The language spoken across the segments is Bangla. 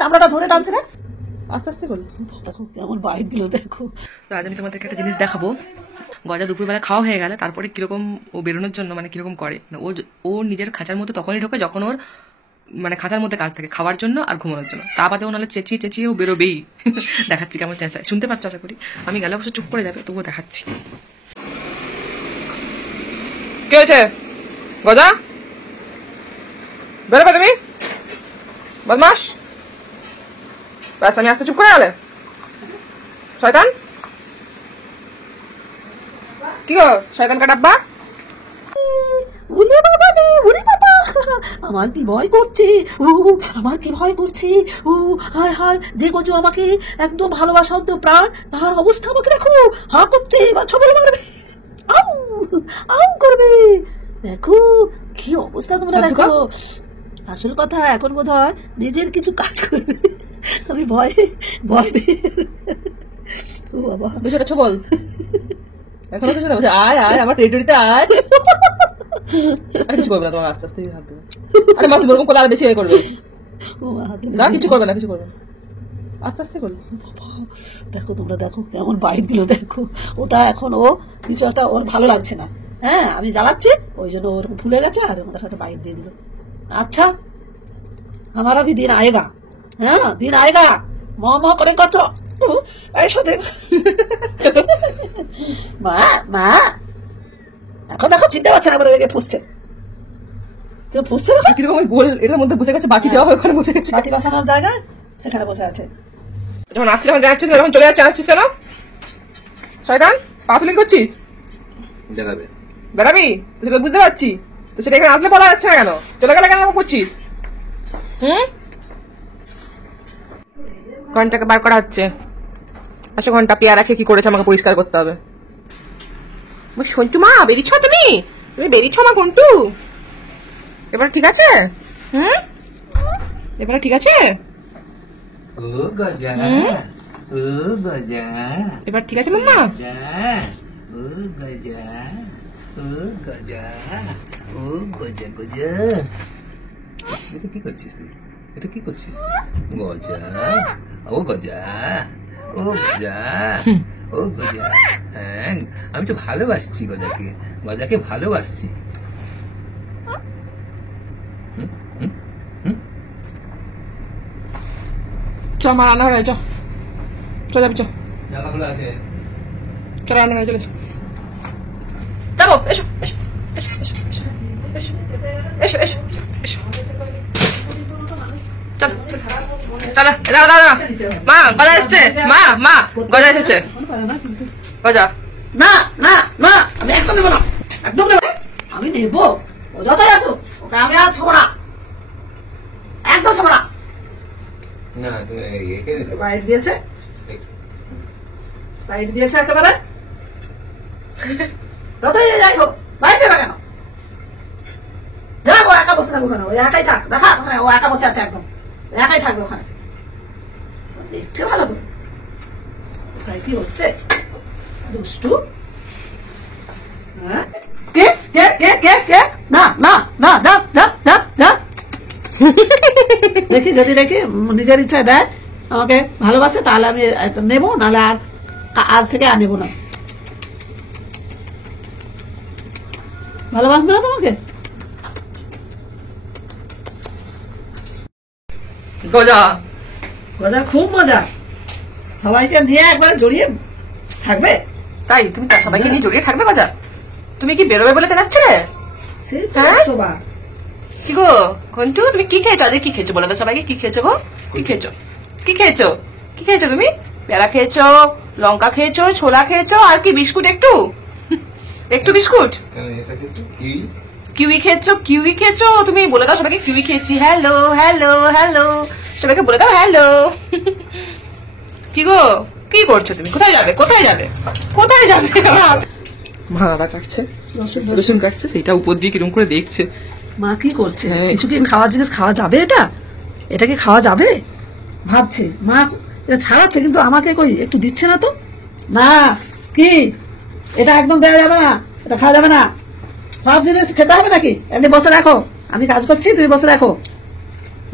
চামড়াটা ধরে টানছে না, আস্তে আস্তে করো। দেখো কেমন বাইট দিল দেখো। তো আজ আমি তোমাদেরকে একটা জিনিস দেখাবো। গজা দুপুরবেলা খাওয়া হয়ে গেলে তারপরে কিরকম ও বেরোনোর জন্য মানে কিরকম করে, ও নিজের খাঁচার মধ্যে তখনই ঢোকে যখন ওর মানে খাঁচার মধ্যে কাজ থাকে খাওয়ার জন্য আর ঘুমানোর জন্য। তা বাদে ও নাহলে চেঁচিয়ে চেঁচিয়ে ও বেরোবেই। দেখাচ্ছি কেমন চেঁচায়, শুনতে পাচ্ছ আশা করি। আমি গেলে অবশ্য চুপ করে যাবে, তবুও দেখাচ্ছি। কি হয়েছে গজা? বেরোবে তুমি বদমাস? ব্যাস আমি আসতে চুপ করে গেলে শয়তান। কি গো শয়তান কাটাব্বা? আমার কি ভয় করছে, আমার কি ভয় করছে। হায় হায়, যে গজু আমাকে একদম ভালোবাসা অন্ত প্রাণ, তার অবস্থা আমাকে দেখো, হা করছে, এবার ছবল মারবে, আউ আউ করবে। দেখো কি অবস্থা তোমরা দেখো। আসল কথা এখন বোধ হয় নিজের কিছু কাজ করবে, আমি ভয় ভয়। ও বাবা বিষয়টা ছবল এখনো কিছু না, আয় আয় আমার টেরিটরিতে আয়। আর কিছু করবে না তোমার, আস্তে আস্তে হাত দেবে। আরে মা তুমি ওরকম করলে আর বেশি হয়ে করবে না, কিছু করবে না, কিছু করবে না, আস্তে আস্তে করবে। দেখো তোমরা দেখো কেমন বাইট দিল দেখো। ওটা এখন ও কিছু একটা ওর ভালো লাগছে না, হ্যাঁ আমি জ্বালাচ্ছি ওই জন্য ওরকম ভুলে গেছে আর ওটা একটা বাইট দিয়ে দিল। আচ্ছা हमारा भी दिन आएगा, হ্যাঁ দিন আয়েগা, মা করে কত এসো দেখ। মা মা এখন দেখো চিনতে পারছে না, বলে ফুসছে ফুসছে কিরকম ওই গোল এটার মধ্যে বসে গেছে, বাটি দেওয়া হয় ওখানে বসে গেছে, বাটি বসানোর জায়গায় সেখানে বসে আছে। যখন আসলে যখন যাচ্ছিস তখন চলে যাচ্ছে, আসছিস কেন শয়তান? পাতুলি করছিস? বেড়াবে বেড়াবি সেটা বুঝতে পারছি, তো সেটা এখানে আসলে বলা যাচ্ছে না কেন? চলে গেলে কেন করছিস? ঘন্টাকে বার করা হচ্ছে, আসো ঘন্টা পেয়ারা খেয়ে কি করেছে আমাকে পরিষ্কার করতে হবে। সন্টু মা বেরিয়েছ তুমি? তুমি বেরিয়েছ মা ঘন্টু? এবার ঠিক আছে? এবারে ঠিক আছে? ও গজা, ও গজা, এবার ঠিক আছে মাম্মা? ও গজা, ও গজা, ও গজা গজা। এটা কি করছিস তুই? এটা কি করছিস? গজা, ও গজা, ও গজা, ও গজা। হ্যাঁ আমি তো ভালোবাসছি গজাকে, গজাকে ভালোবাসছি। চ মা রান্না করে চ, যাবি চ, জানাগুলো আছে, চল রান্না করে চলে যাবো। এসো এসো এসো এসো এসো এসো চল চলো, দাঁড়া দাঁড়া মা, গজা এসছে, মা মা গজা এসেছে, গজা। না না না আমি একদম নেবো না, একদম নেবো, আমি নেবো যতই আসো ওকে আমি আর ছোবো না, একদম ছোবো না। না তুমি একে বাইট দিয়েছে, বাইট দিয়েছে একেবারে, যতই যাই হোক বাইট দেবে কেন? যাক ও একা বসে থাকবে ওখানে, ও একাই থাক, দেখা ওখানে ও একা বসে আছে, একদম একাই থাকবে ওখানে, দেখছে ভালো করে কোথায় কি হচ্ছে দুষ্টু। কে কে কে কে কে? না না না যা যা যা যা। দেখি যদি দেখি নিজের ইচ্ছায় দেয় আমাকে ভালোবাসে তাহলে আমি নেবো, নাহলে আর আজ থেকে আর নেবো না। ভালোবাসবে না তোমাকে গজা? গজার খুব মজা, সবাইকে নিয়ে একবার জড়িয়ে থাকবে। তাই তুমি তার সবাইকে নিয়ে জড়িয়ে থাকবে গজা? তুমি কি বেরোবে বলে জানাচ্ছিলে? কি গো ঘন্টু তুমি কি খেয়েছো? আজকে কি খেয়েছো বলো তো সবাইকে? কি খেয়েছো গো? কি খেয়েছো? কি খেয়েছো? কি খেয়েছো তুমি? পেয়ারা খেয়েছো, লঙ্কা খেয়েছো, ছোলা খেয়েছো, আর কি বিস্কুট একটু একটু বিস্কুট, কিউই খেয়েছো, কিউই খেয়েছো। তুমি বলে দাও সবাইকে কিউই খেয়েছি। হ্যালো হ্যালো হ্যালো সবাইকে বলে দাও হ্যালো। কি গো কি করছো তুমি? কোথায় যাবে? কোথায় যাবে? কোথায় যাবে? মা আদা কাটছে, রসুন কাটছে, সেটা উপর দিয়ে কিরকম করে দেখছে। মা কি করছে? কিছু কি খাওয়ার জিনিস খাওয়া যাবে? এটা কি খাওয়া যাবে ভাবছে মা, এটা ছাড়াচ্ছে কিন্তু আমাকে কই একটু দিচ্ছে না তো। না কি এটা একদম দেওয়া যাবে না, এটা খাওয়া যাবে না, সব জিনিস খেতে হবে নাকি? এমনি বসে রাখো, আমি কাজ করছি, তুমি বসে দেখো,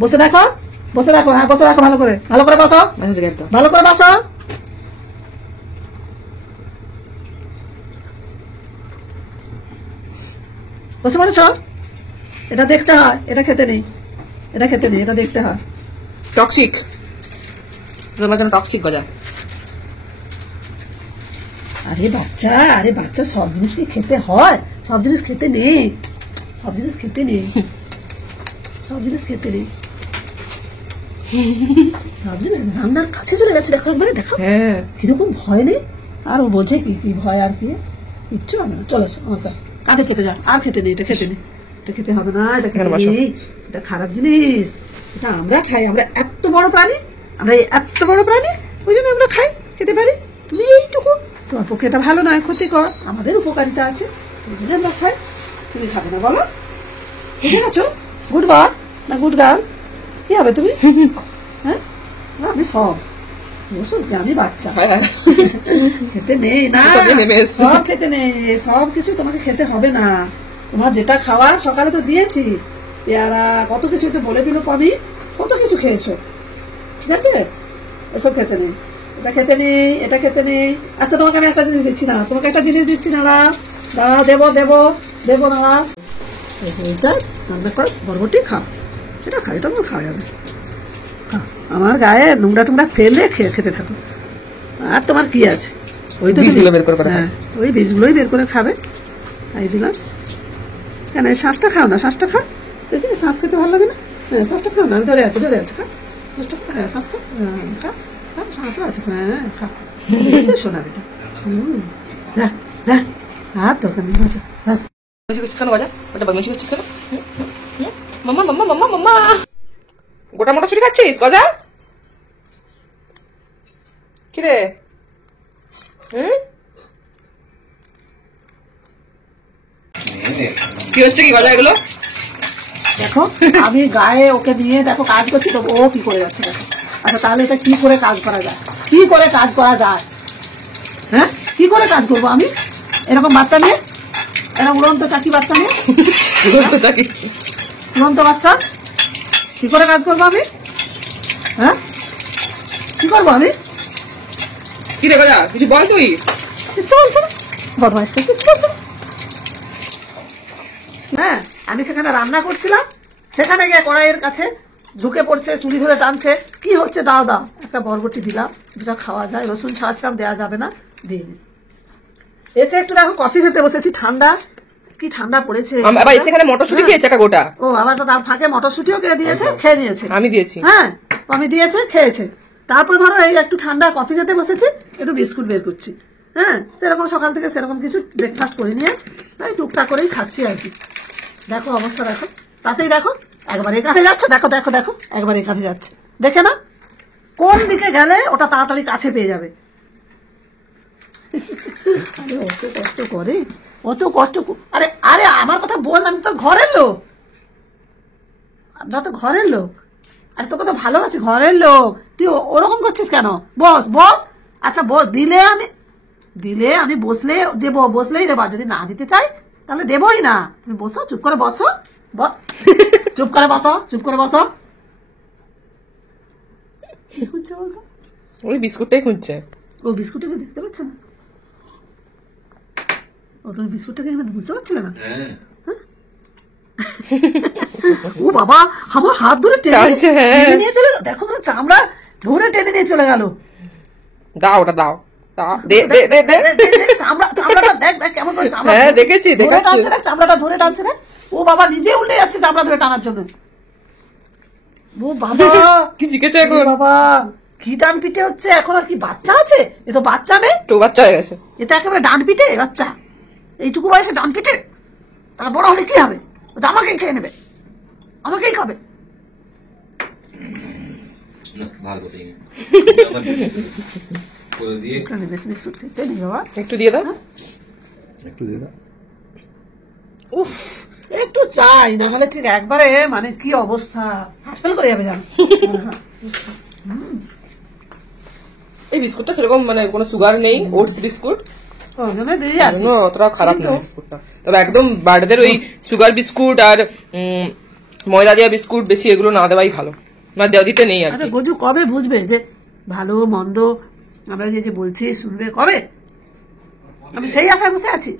বসে দেখো, বসে দেখো, হ্যাঁ বসে দেখো, ভালো করে, ভালো করে বসো, ভালো করে বসো। বসে পড়েছ? এটা দেখতে হয়, এটা খেতে নেই, এটা খেতে নেই, এটা দেখতে হয়। টক্সিক, তোমার জন্য টক্সিক গজা। আরে বাচ্চা, আরে বাচ্চা, সব জিনিস কি খেতে হয়? সব জিনিস খেতে নেই, সব জিনিস খেতে নেই, সব জিনিস খেতে নেই, সব জিনিস। রান্নার কাছে চলে গেছে, দেখো একবারে, দেখো হ্যাঁ কিরকম ভয় নেই। আর ও বোঝে কি কি ভয়, আর কি কিচ্ছু হবে না। চলো আমার কাঁধে চেপে যা, আর খেতে নেই, এটা খেতে নেই, এটা খেতে হবে না, এটা খেতে নেই, এটা খারাপ জিনিস, এটা আমরা খাই, আমরা এত বড় প্রাণী, আমরা এত বড় প্রাণী, ওই জন্য আমরা খাই, খেতে পারি। তুমি এইটুকু, তোমার পক্ষে এটা ভালো নয়, ক্ষতিকর, আমাদের উপকারিতা আছে, সেই জন্য আমরা খাই। তুমি খাবে না বলো? বুঝে গেছো? গুড বয় না গুড গার্ল? কি হবে তুমি? হ্যাঁ, না আমি সব ওসব কি, আমি বাচ্চা, খেতে নেই না, সব খেতে নেই, সব কিছু তোমাকে খেতে হবে না। তোমার যেটা খাওয়ার সকালে তো দিয়েছি, পেয়ারা, কত কিছু একটু বলে দিল, পমি কত কিছু খেয়েছো, ঠিক আছে? এসব খেতে নেই, এটা খেতে নেই, এটা খেতে নেই। আচ্ছা তোমাকে আমি একটা জিনিস দিচ্ছি না, তোমাকে একটা জিনিস দিচ্ছি না, দাঁড়া, দেবো দেবো দেবো না। এই যে এটা রান্না করে বরবটি খাও, এটা খাও, এটা আমার খাওয়া যাবে, খাও। আমার গায়ে নোংরা টোংরা ফেলে খেতে থাকো। আর তোমার কি আছে? ওই তো বীজগুলো বের করে হ্যাঁ, ওই বীজগুলোই বের করে খাবে, তাই দিলাম। কেন এই শ্বাসটা খাও না, শ্বাসটা খাও, দেখি শ্বাস খেতে ভালো লাগে না? হ্যাঁ শ্বাসটা খাও না, আমি ধরে আছি, ধরে আছি, খা শ্বাসটা, হ্যাঁ শ্বাস খা, খা খা, শ্বাসও আছে, হ্যাঁ খা, শোনা বেটা, যা যা, আর দরকার নেই, বাস। বেশি করছিস কেন গজা? ওটা বদমাইশি করছিস কেন? মাম্মা মাম্মা মাম্মা মাম্মা, গোটা মটরশুঁটি খাচ্ছিস গজা? কিরে কি হচ্ছে কি গজা এগুলো? দেখো আমি গায়ে ওকে নিয়ে দেখো কাজ করছি, তো ও কি করে যাচ্ছে দেখো। আচ্ছা তাহলে এটা কি করে কাজ করা যায়, কি করে কাজ করা যায়? হ্যাঁ কি করে কাজ করবো আমি এরকম বাচ্চা নিয়ে, এরকম উড়ন্ত চাকি বাচ্চা নিয়ে, উড়ন্ত বাচ্চা, কি করে কাজ করবো আমি? হ্যাঁ কি করবো আমি? কি রে গজা, কিছু বল তুই। চল চল, বদমাইশ করছি, চল চল। হ্যাঁ আমি সেখানে রান্না করছিলাম, সেখানে গিয়ে কড়াইয়ের কাছে ঝুঁকে পড়ছে, চুলি ধরে টানছে, কি হচ্ছে? দাও দাও, একটা বরবটি দিলাম, যেটা খাওয়া যায়, রসুন ছাড়াচ্ছিলাম, দেওয়া যাবে না, দিয়ে এসে একটু দেখো কফি খেতে বসেছি, ঠান্ডা, কি ঠান্ডা পড়েছে। আবার সেখানে মটরশুঁটি খেয়েছে একটা গোটা। ও আবার তো তার ফাঁকে মটরশুঁটিও দিয়েছে, খেয়ে নিয়েছে, আমি দিয়েছি, হ্যাঁ আমি দিয়েছে, খেয়েছে। তারপরে ধরো এই একটু ঠান্ডা কফি খেতে বসেছি, একটু বিস্কুট বের করছি, হ্যাঁ সেরকম সকাল থেকে সেরকম কিছু ব্রেকফাস্ট করে নিয়ে তাই টুকটাক করেই খাচ্ছি আর কি। দেখো অবস্থা দেখো, তাতেই দেখো একবার এ কাঁধে যাচ্ছে, দেখো দেখো দেখো একবার এ কাঁধে যাচ্ছে, দেখে না কোন দিকে গেলে ওটা তাড়াতাড়ি কাছে পেয়ে যাবে। আরে অত কষ্ট করে, অত কষ্ট, আরে আরে আমার কথা বল, আমি তো ঘরের লোক, আমরা তো ঘরের লোক, আরে তোকে তো ভালোবাসি, ঘরের লোক, তুই ওরকম করছিস কেন? বস বস, আচ্ছা বস, দিলে আমি বসলে দেবো, বসলেই দেবো, যদি না দিতে চাই তাহলে দেবই না। তুমি বসো, চুপ করে বসো, চুপ করে বসো, চুপ করে বসো। কি খুঁজছে বলতো? ওই বিস্কুটটাই খুঁজছে। ও বিস্কুটটাকে দেখতে পাচ্ছে না, ও তুমি বিস্কুটটাকে বুঝতে পারছিলে না? ও বাবা, আমার হাত ধরে টেনে নিয়ে চলে, দেখো চামড়া ধরে টেনে নিয়ে চলে গেল। দাও ওটা দাও, চামড়াটা দেখ দেখ কেমন করে চামড়া, হ্যাঁ দেখেছি টানছে দেখ, চামড়াটা ধরে টানছে না, ও বাবা নিজে উল্টে যাচ্ছে চামড়া ধরে টানার জন্য। ও বাবা কি শিখেছে এখন? বাবা কি ডান পিঠে হচ্ছে এখন, আর কি বাচ্চা আছে? এ তো বাচ্চা নেই, তো বাচ্চা হয়ে গেছে, এটা একেবারে ডান পিঠে বাচ্চা, এইটুকু বয়সে ডান পিঠে, তার বড় হলে কি হবে? ও তো আমাকেই খেয়ে নেবে, আমাকেই খাবে। একটু দিয়ে দাও, একটু দিয়ে দাও, উফ একটু চাই না হলে ঠিক একবারে, মানে কি অবস্থা, হাসপাতাল করে যাবে জানো। এই বিস্কুটটা সেরকম মানে কোনো সুগার নেই, ওটস বিস্কুট, অতটাও খারাপ নয় বিস্কুটটা, তবে একদম বাড়িদের ওই সুগার বিস্কুট আর ময়দা দেওয়া বিস্কুট বেশি এগুলো না দেওয়াই ভালো, না দেওয়া দিতে নেই আর আচ্ছা কি। গজু কবে বুঝবে যে ভালো মন্দ আমরা যে যে বলছি শুনবে কবে? আমি সেই আশায় বসে আছি।